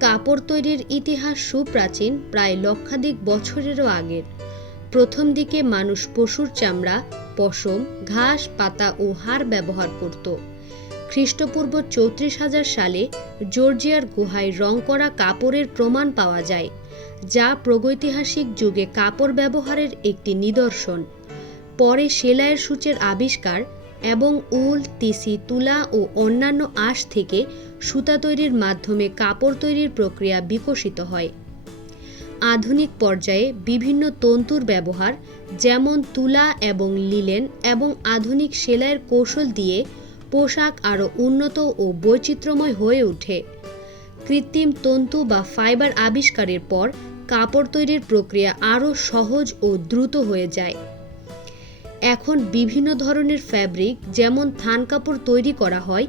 কাপড় তৈরির ইতিহাস সুপ্রাচীন, প্রায় লক্ষাধিক বছরেরও আগের। প্রথম দিকে মানুষ পশুর চামড়া, পশম, ঘাস, পাতা ও হাড় ব্যবহার করত। খ্রিস্টপূর্ব চৌত্রিশ হাজার সালে জর্জিয়ার গুহায় রং করা কাপড়ের প্রমাণ পাওয়া যায়, যা প্রগৈতিহাসিক যুগে কাপড় ব্যবহারের একটি নিদর্শন। পরে সেলাইয়ের সূচের আবিষ্কার এবং উল, তিসি, তুলা ও অন্যান্য আঁশ থেকে সুতা তৈরির মাধ্যমে কাপড় তৈরির প্রক্রিয়া বিকশিত হয়। আধুনিক পর্যায়ে বিভিন্ন তন্তুর ব্যবহার, যেমন তুলা এবং লিলেন এবং আধুনিক সেলাইয়ের কৌশল দিয়ে পোশাক আরও উন্নত ও বৈচিত্র্যময় হয়ে ওঠে। কৃত্রিম তন্তু বা ফাইবার আবিষ্কারের পর কাপড় তৈরির প্রক্রিয়া আরও সহজ ও দ্রুত হয়ে যায়। এখন বিভিন্ন ধরনের ফ্যাব্রিক, যেমন থান কাপড় তৈরি করা হয়,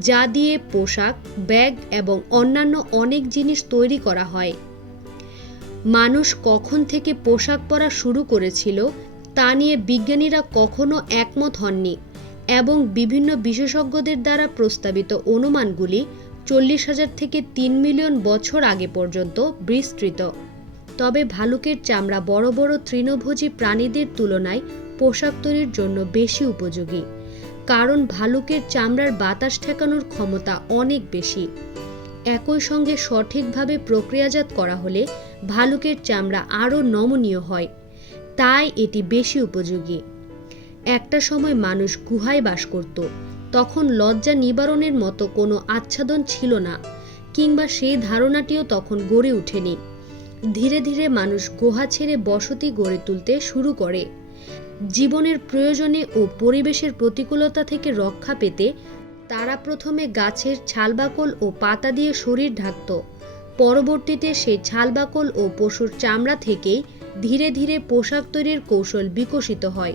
যা দিয়ে পোশাক, ব্যাগ এবং অন্যান্য অনেক জিনিস তৈরি করা হয়। মানুষ কখন থেকে পোশাক পরা শুরু করেছিল, তা নিয়ে বিজ্ঞানীরা কখনো একমত হননি এবং বিভিন্ন বিশেষজ্ঞদের দ্বারা প্রস্তাবিত অনুমানগুলি চল্লিশ হাজার থেকে তিন মিলিয়ন বছর আগে পর্যন্ত বিস্তৃত। তবে ভালুকের চামড়া বড় বড় তৃণভোজী প্রাণীদের তুলনায় পোশাক তৈরির জন্য বেশি উপযোগী। কারণ ভালুকের চামড়ার বাতাস ঠেকানোর ক্ষমতা অনেক বেশি। একই সঙ্গে সঠিকভাবে প্রক্রিয়াজাত করা হলে ভালুকের চামড়া আরও নমনীয় হয়। তাই এটি বেশি উপযোগী। একটা সময় মানুষ গুহায় বাস করত। তখন লজ্জা নিবারণের মতো কোনো আচ্ছাদন ছিল না, কিংবা সেই ধারণাটিও তখন গড়ে ওঠেনি। ধীরে ধীরে মানুষ গুহা ছেড়ে বসতি গড়ে তুলতে শুরু করে। জীবনের প্রয়োজনে ও পরিবেশের প্রতিকূলতা থেকে রক্ষা পেতে তারা প্রথমে গাছের ছালবাকল ও পাতা দিয়ে শরীর ঢাকত। পরবর্তীতে সেই ছালবাকল ও পশুর চামড়া থেকেই ধীরে ধীরে পোশাক তৈরির কৌশল বিকশিত হয়।